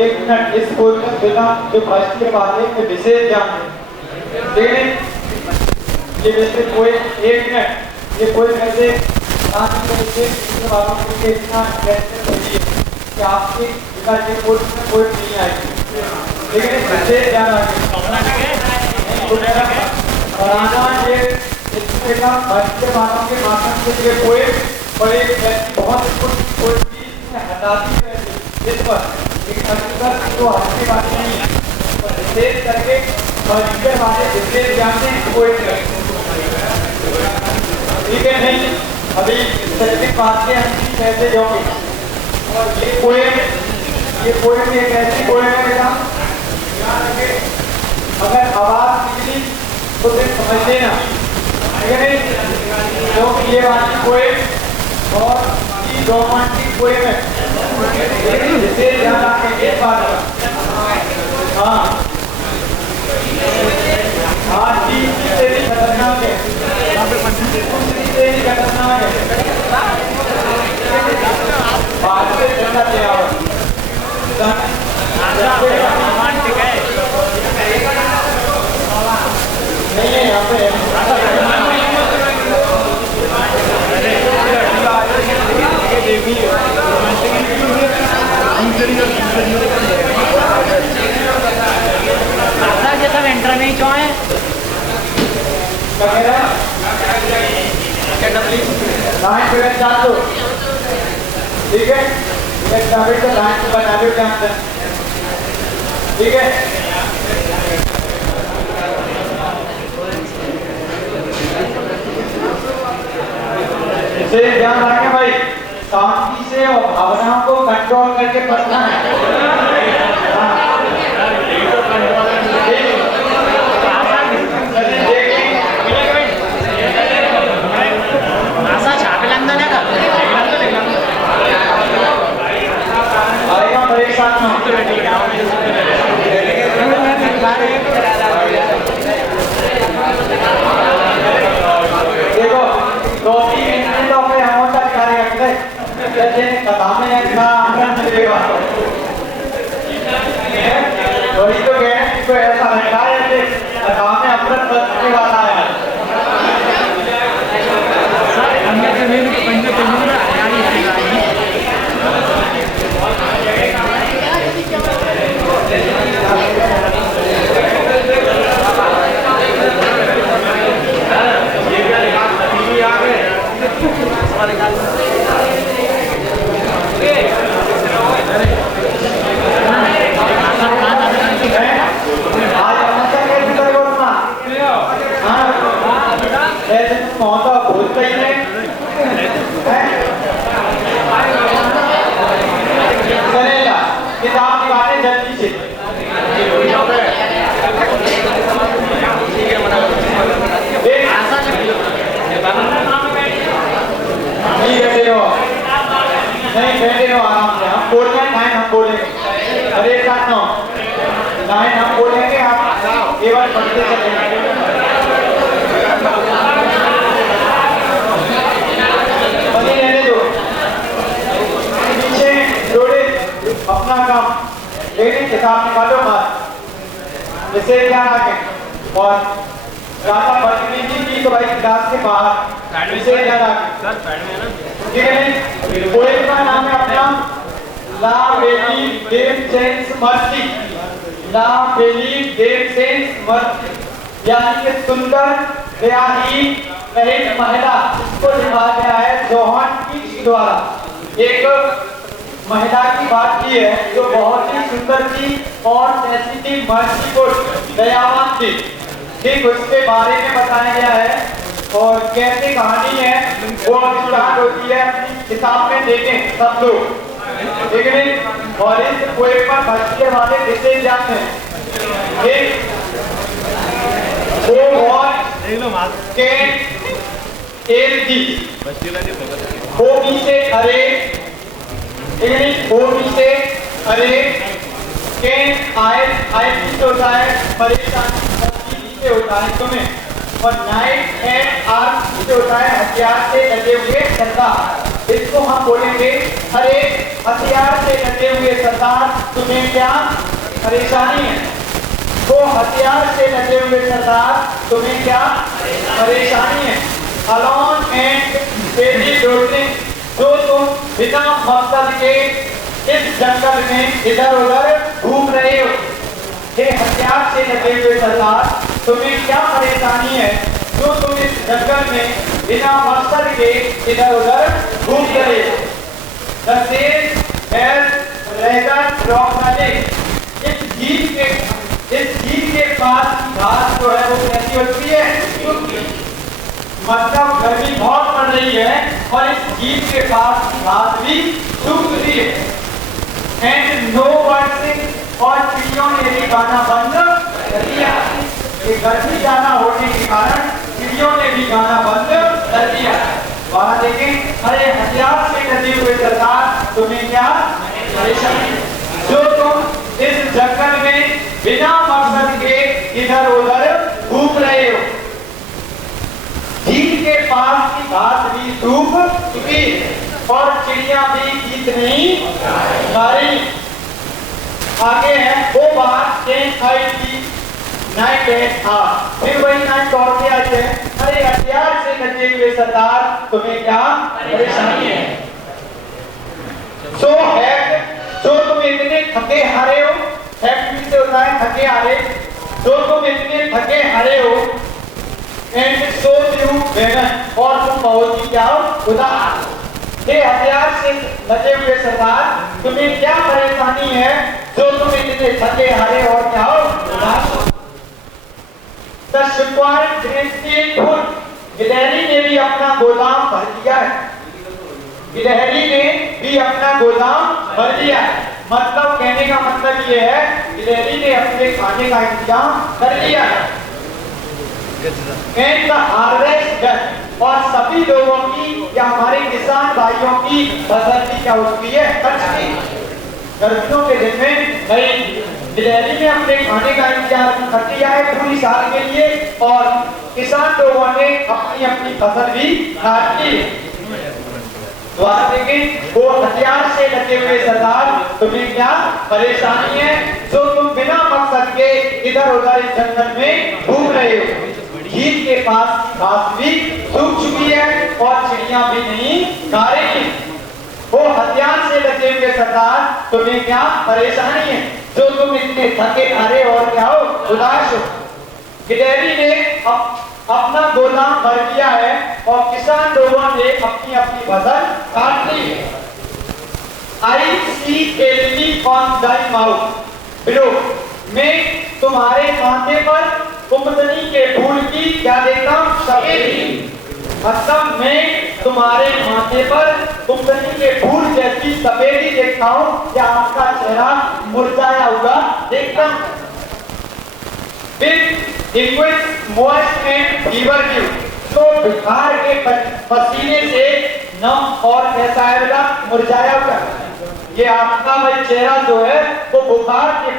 एक मिनट इस कोड में बिना जो फर्स्ट के बाद है कि विशेष ध्यान दें। ये वैसे कोई एक मिनट ये कोई कैसे आगे करके इसके बारे में कुछ इतना कैसे होती है कि आपके बिना ये कोड में कोई नहीं आएगी। लेकिन विशेष ध्यान रखें ये इसके का फर्स्ट के बातों के माध्यम से ये कोई बड़े बहुत कुछ कोई चीज हटाती है इस पर लेकिन अक्सर तो हटने वाली नहीं है पर विशेष करके फर्स्ट वाले विशेष ध्यान से कोई ठीक है नहीं अभी सचिव बात के अंतिम कैसे जाओगे और ये पोएम एक ऐसी पोएम है बेटा ध्यान रखें अगर आवाज निकली तो फिर समझ लेना ठीक है क्योंकि ये वाली पोएम और ये रोमांटिक पोएम है इसे ध्यान रखें एक बात हाँ हाँ चीज से भी खतरनाक है से भी खतरनाक है बात से चलना चाहिए रोमांटिक है नहीं है यहाँ पे एंटर नहीं चाहे ठीक है बना दो ठीक है इसे ध्यान रखें भाई शांति से और भावनाओं को कंट्रोल करके पढ़ना है मौका भूलता ही नहीं चलेगा। किताब निकाले जल्दी से। नहीं बैठे रहो, नहीं बैठे रहो, आराम से। हम बोल रहे हैं, नाइन हम बोलेंगे। अरे साथ नो नाइन हम बोलेंगे, आप केवल पढ़ते चलेंगे। बनी रहने दो, पीछे जोड़े अपना काम, लेकिन किताब निकालो मत। जैसे क्या रखें और ज्यादा बदतमीजी की तो भाई क्लास के बाहर, इसे ध्यान रखें, ठीक है। पोएम का नाम है अपना ला वेली देव सेंस मर्सी, ला वेली देव सेंस मर्सी, यानी कि सुंदर दयाहीन रहित महिला। इसको लिखा गया है जोहान कीट्स द्वारा। एक महिला की बात की है जो बहुत ही सुंदर थी और सेंसिटिव, मर्सीफुल, दयावान थी। ठीक उसके बारे में बताया गया है और कैसी कहानी है वो स्टार्ट होती है अपनी किताब में। देखें सब लोग, ठीक है। और इस पोएम पर बच्चे वाले विशेष जानते हैं। होगी से अरे, होगी से अरे, कैन आए होता है परेशानी से होता है तुम्हें, और नाइट एंड आर्म से होता है हथियार से लगे हुए सरदार। इसको हम बोलेंगे अरे हथियार से लगे हुए सरदार तुम्हें क्या परेशानी है। तो हथियार से लगे हुए सरदार तुम्हें क्या परेशानी है। अलोन एंड फेरी डोटने, जो तुम बिना मकसद के इस जंगल में इधर उधर घूम रहे हो। ये हथियार से लगे हुए सरदार तुम्हें क्या परेशानी है जो तुम इस जंगल में बिना मकसद के इधर उधर घूम रहे हो। इस झील के पास घास जो है वो कैसी होती है, मतलब गर्मी बहुत पड़ रही है और इस झील के पास घास भी सूख रही है। एंड नो बर्ड्स, और चिड़ियों ने भी गाना बंद कर दिया। ये गर्मी ज्यादा होने के कारण चिड़ियों ने भी गाना बंद कर दिया। वहां देखें, अरे हथियार से लगे हुए सरदार तुम्हें क्या परेशानी, जो तुम इस जंगल में बिना मकसद के इधर उधर घूम रहे हो। झील के पास की घास भी सूख चुकी और चिड़िया भी गीत नहीं गा रही। आगे है वो बात नाइट एंड आर्म, फिर वही नाइट दौड़ते आते हैं। अरे हथियार से लगे हुए सरदार तुम्हें क्या परेशानी है। सो है जो तुम इतने थके हारे हो, से होता है थके हारे, जो तुम इतने थके हारे हो। एंड सो यू वेनन, और तुम बहुत ही क्या उदास। ये हथियार से लगे हुए सरदार तुम्हें क्या परेशानी है जो तुम इतने थके हारे और क्या उदास हो। The Shipwright गिलहरी ने भी अपना गोदाम भर दिया है। गिलहरी ने भी अपना गोदाम भर दिया है, मतलब कहने का मतलब ये है गिलहरी ने अपने खाने का इंतजाम कर लिया है। एंड द हार्वेस्ट डन, और सभी लोगों की या हमारे किसान भाइयों की फसल की क्या होती है कटती। गर्मियों के दिन में भाई गिलहरी ने अपने खाने का इंतजाम कर लिया है पूरी साल के लिए, और किसान लोगों ने अपनी अपनी फसल भी काट ली। दोबारा देखें, वो हथियार से लगे हुए सरदार तुम्हें क्या परेशानी है जो तुम बिना मकसद के इधर उधर इस जंगल में घूम रहे हो। झील के पास घास भी सूख चुकी है और चिड़िया भी नहीं गा रही। वो हथियार से लगे हुए सरदार तुम्हें क्या परेशानी है जो तुम इतने थके हारे और क्या हो उदास हो। गिलहरी ने अपना गोदाम भर दिया है और किसान लोगों ने अपनी अपनी फसल काट ली है। आई सी एलिनी ऑन दाई माउथ बिलो, मैं तुम्हारे माथे पर कुमुदनी के फूल की क्या देखता हूँ सफेदी। मतलब मैं तुम्हारे माथे पर कुंदनी के फूल जैसी सफेदी देखता हूँ, क्या आपका चेहरा मुरझाया हुआ देखता हूँ। तो बुखार के पसीने से नम और कैसा है बेटा, मुरझाया हुआ। ये आपका भाई चेहरा जो है वो बुखार के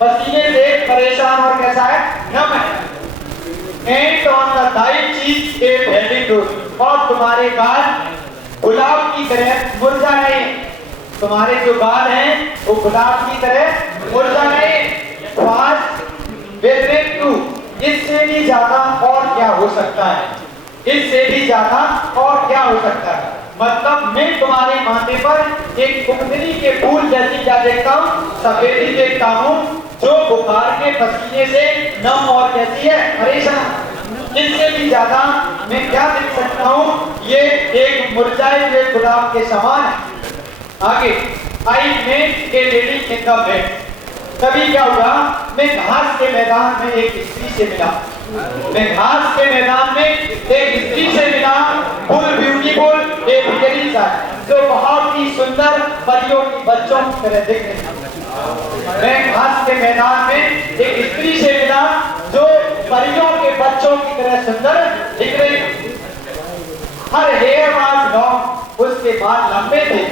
पसीने से परेशान और कैसा है, नम है। And on the thy cheek a very good, और तुम्हारे गाल गुलाब की तरह मुरझा रहे, तुम्हारे जो गाल हैं वो गुलाब की तरह मुरझा रहे। फास्ट वेदरेट टू, इससे भी ज्यादा और क्या हो सकता है, इससे भी ज्यादा और क्या हो सकता है। मतलब मैं तुम्हारे माथे पर एक कुंदनी के फूल जैसी क्या देखता हूँ, सफेदी देखता हूँ, जो बुखार के पसीने से नम और कैसी है, परेशान। इससे भी ज्यादा मैं क्या देख सकता हूँ, ये एक मुरझाए हुए गुलाब के समान है। आगे, I met a lady in the bed, तभी क्या हुआ, मैं घास के मैदान में एक स्त्री से मिला। मैं घास के मैदान में एक स्त्री से मिला, full beautiful a very side, जो बहुत ही सुंदर परियों की बच्चों की तरह दिख रही है। मैं घास के मैदान में एक स्त्री से मिला जो परियों के बच्चों की तरह सुंदर दिख रही है। हर हेयर वाज लॉन्ग, उसके बाल लंबे थे।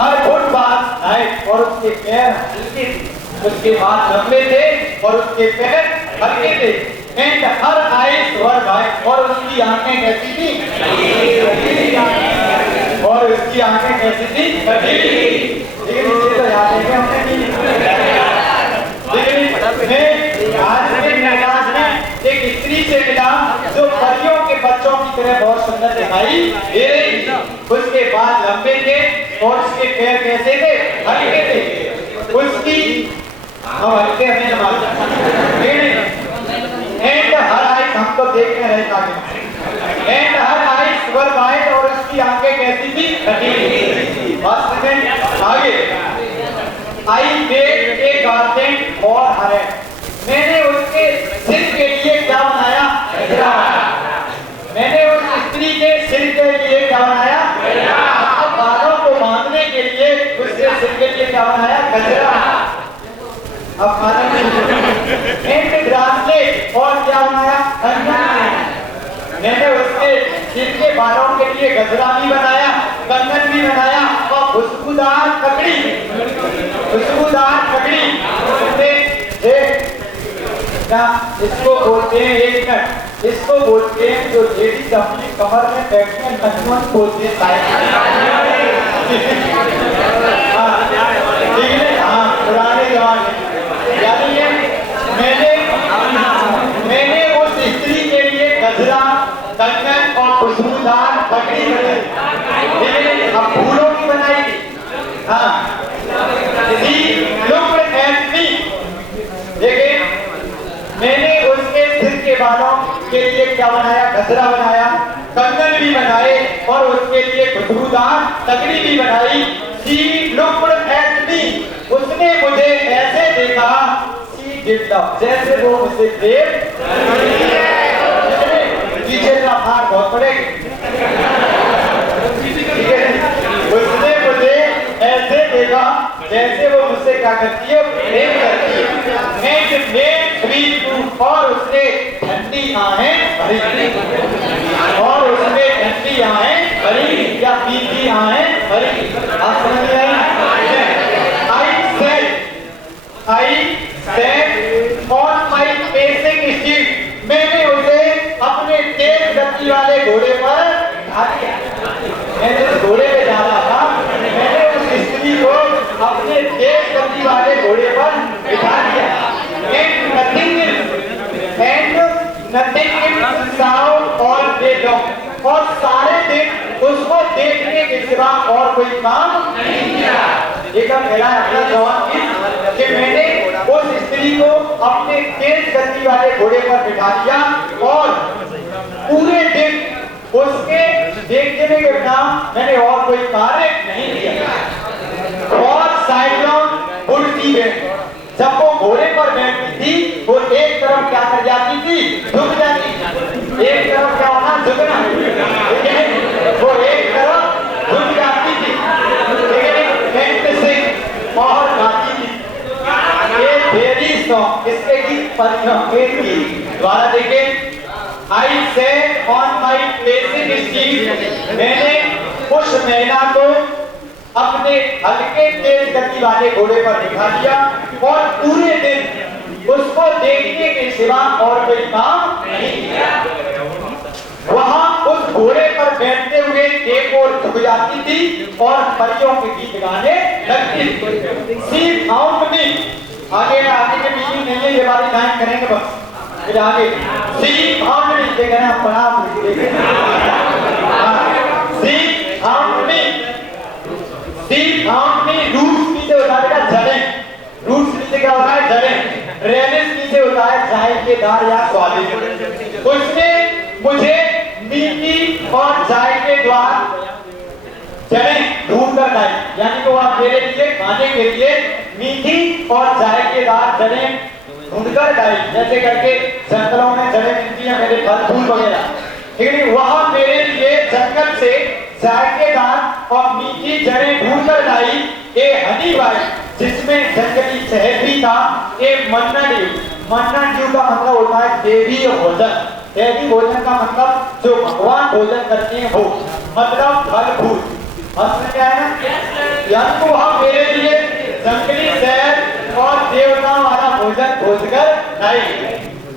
हर फुट वाज लाइट, और उसके पैर हल्के थे। उसके बाल लंबे थे और उसके पैर हल्के थे। And her eyes were white, और उसकी आंखें कैसी थी, और उसकी आंखें कैसी थी, लेकिन इसे तो याद है कि हमने नहीं। लेकिन मैं आज के मैदान में एक स्त्री से मिला जो परियों के बच्चों की तरह बहुत सुंदर दिखाई दे रही थी। उसके बाल लंबे थे और उसके पैर कैसे थे, हल्के थे। उसकी हल्के हमें एंड हर आइज, हम तो देख रहे हैं आगे, and her eyes were white, और उसकी आंखें कैसी थी, बस में आगे। I made a garden for her, मैंने उसके सिर के लिए क्या बनाया, मैंने उस स्त्री के सिर के लिए क्या बनाया, अब बालों को बांधने के लिए उसके सिर के लिए क्या बनाया, गजरा। अब एंड ब्रासलेट, और क्या बनाया, मैंने उसके सिर के बालों के लिए गजरा भी बनाया, कंगन भी बनाया, और खुशबूदार ककड़ी, खुशबूदार ककड़ी। इसको बोलते हैं, एक मिनट, इसको बोलते हैं जो लेडीज अपनी कमर में बैठते हैं, नथुन बोलते हैं। हाँ, पुराने जमाने, यानी ये मैंने उस स्त्री के लिए गजरा, कंगन और खुशबूदार पगड़ी बनाई, लेकिन अब फूलों की बनाई थी। हाँ, देखिए मैंने उसके सिर के बालों के लिए क्या बनाया, गजरा बनाया, कंगन भी बनाए, और उसके लिए खुशबूदार तगड़ी भी बनाई। She looked at me, उसने मुझे ऐसे देखा, she did not, जैसे वो मुझसे प्रेम पीछे का भार बहुत पड़ेगा। उसने मुझे ऐसे देखा जैसे वो मुझसे क्या करती है, प्रेम करती है। और उसने ठंडी आहें भरी, और उसने ठंडी आहें भरी, या पीती आहें भरी। आप समझ रहे हैं? I said on my pacing street, मैंने उसे अपने तेज गति वाले घोड़े पर बिठा दिया। मैं जिस घोड़े पे जा रहा था, मैंने उस स्त्री को अपने तेज गति वाले घोड़े पर बिठा दिया। And nothing in sound all day long, और सारे दिन उसको देखने के सिवा और कोई काम नहीं किया। एक मेरा अपना जवाब कि मैंने उस स्त्री को अपने तेज गति वाले घोड़े पर बिठा दिया, और पूरे दिन उसके देखने के बिना मैंने और कोई कार्य नहीं किया। और साइक्लोन उड़ती है, जब वो घोड़े पर बैठती थी वो एक तरफ क्या कर जाती थी, झुक जाती, एक तरफ क्या होना, परियों के गीत। द्वारा देखें, I sat on my basic seat। मैंने उस मैना को अपने हल्के तेज गति वाले घोड़े पर बिठा दिया और पूरे दिन उसको देखने के सिवा और कोई काम नहीं किया। वहां उस घोड़े पर बैठते हुए एक और झुक जाती थी और परियों के गीत गाने लगती थी। सी फाउंड मी, आगे के पीछे नहीं है, ये वाली लाइन करेंगे बस फिर आगे। सी फाउंड मी, देखना रूट्स नीचे होता है जड़ें, रूट्स नीचे क्या होता है जड़ें, रेनिस नीचे होता है जायकेदार या स्वादिष्ट। उसने मुझे मीठी और जायकेदार जड़ें ढूंढ कर लाई, यानी तो आप मेरे लिए खाने के लिए मीठी और जायकेदार जड़ें ढूंढकर लाई। जैसे करके जंगलों में जड़ें मिलती हैं मेरे फल फूल वगैरह, ठीक है, वहां मेरे लिए जंगल से जायकेदार और मीठी जड़ें ढूंढकर लाई। ए हनी बाई, जिसमें जंगली शहद भी था। ए मन्ना ड्यू, मन्ना ड्यू का मतलब होता है देवी भोजन। देवी भोजन का मतलब जो भगवान भोजन करते हैं वो, मतलब फल फूल। मतलब क्या है ना, यानी तो वहां मेरे लिए जंगली शहद और देवताओं वाला भोजन खोजकर लाई।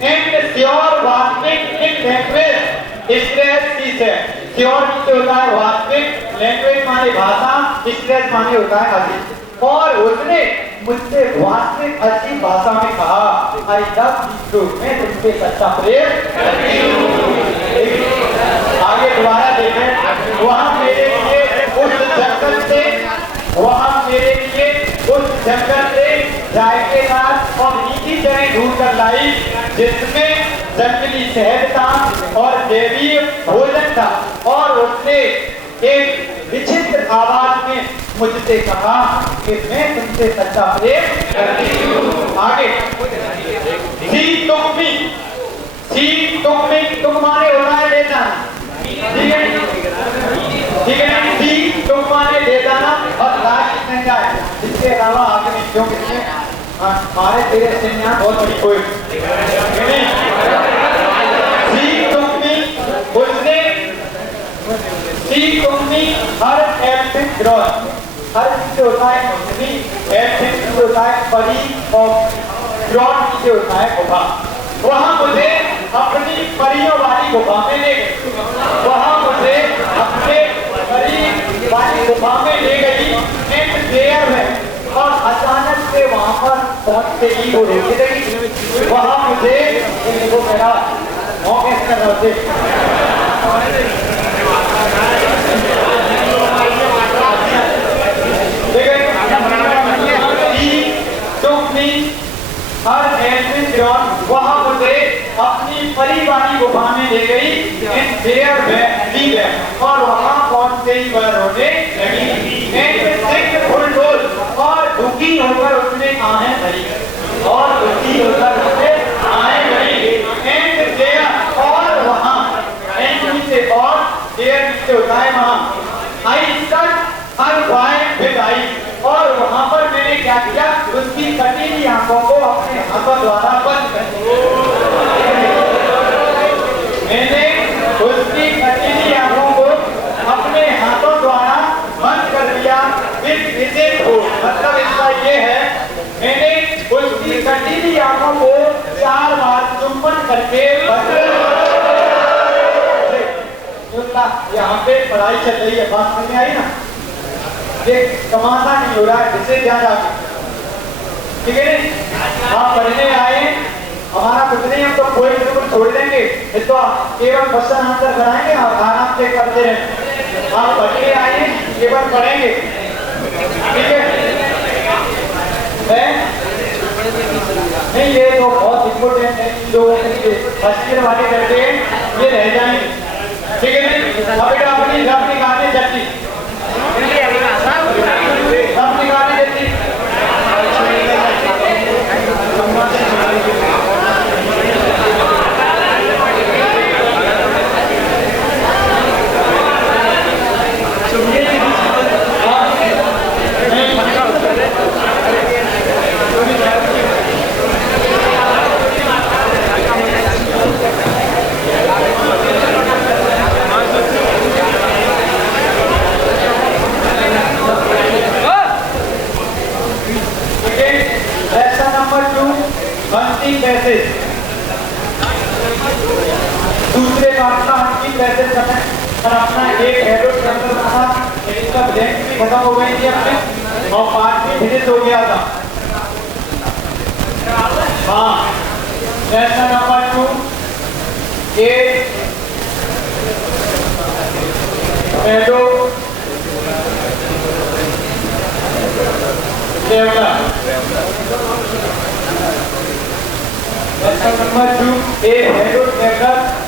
एंड श्योर वास्तविक इन लैंग्वेज स्ट्रेस से, श्योर होता है वास्तविक, लैंग्वेज माने भाषा, स्ट्रेस माने होता है अधिक। और उसने मुझसे वास्तविक अच्छी भाषा में कहा, आई लव यू, मैं तुमसे सच्चा प्रेम करती हूँ। आगे दोबारा देखें, वहां मेरे लिए उस जंगल से, वहां मेरे लिए उस जंगल से जायकेदार और मीठी जड़ें ढूंढ कर लाई, जिसमें जंगली शहद था और देवी भोजन था। और उसने एक विचित्र आवाज में मुझसे कहा कि मैं तुमसे सच्चा प्रेम करती हूँ। आगे, सी तुम माने होता है ले जाना, ठीक है, ठीक है, सी तुम माने ले जाना और लास्ट में क्या है, इसके अलावा आगे नहीं, क्यों कितने हमारे तेरे से यहाँ बहुत बड़ी कोई हर एल्फिन ग्रोथ, हर चीज होता है एल्फिन होता है परी और ग्रोथ से होता है गुफा। वहां मुझे अपनी परियों वाली गुफा में ले गई, वहां मुझे अपने परी वाली गुफा में ले गई। एंड देयर में, और अचानक से वहां पर पहुंचते ही वो रोकी लगी। वहां मुझे वो मेरा मौके से कर रहे थे, हर एल्फिन ग्राउंड, वहां मुझे अपनी परिवारी गुफा में ले गई। एंड देयर वैली वेप, और वहां पहुंचते ही वह रोने लगी। एंड सिंह फुलडोल, और दुखी होकर उसने आहें भरी, और दुखी होकर उसने आहें भरी। एंड देयर, और वहां, एंड नीचे और देयर नीचे होता है वहां। I stud her wide with I, और वहां पर मैंने क्या किया, उसकी कटीली आंखों को अपने हाथों द्वारा बंद कर दिया। मैंने उसकी कटीली आंखों को अपने हाथों द्वारा बंद कर दिया। मतलब इसका ये है, मैंने उसकी कटीली आंखों को 4 बार चुंबन करके बंद कर दिया। यहाँ पे पढ़ाई चल रही है, बात समझ में आई ना, ये तमाशा नहीं हो रहा है, जिससे ध्यान रखें, ठीक है नहीं। आप पढ़ने आए, हमारा कुछ नहीं, हम तो कोई बिल्कुल छोड़ देंगे, तो केवल क्वेश्चन आंसर कराएंगे और आराम से करते रहेंगे। आप पढ़ने आए, केवल पढ़ेंगे, ठीक है? नहीं, ये तो बहुत इम्पोर्टेंट है, जो फर्स्ट ईयर वाले करते हैं ये रह जाएंगे, ठीक है नहीं। अब बेटा अपनी रफ निकालने जल्दी, रफ निकालने जल्दी। पैसे समय पर अपना एक हेडो ट्रेवलर था, इसका ब्लैंक भी खत्म हो गई थी अपने और 5 भी फिनिश हो गया था। हाँ, प्रश्न नंबर 2 एक हेडो ट्रेवलर। प्रश्न नंबर 2 ए हेडो ट्रेवलर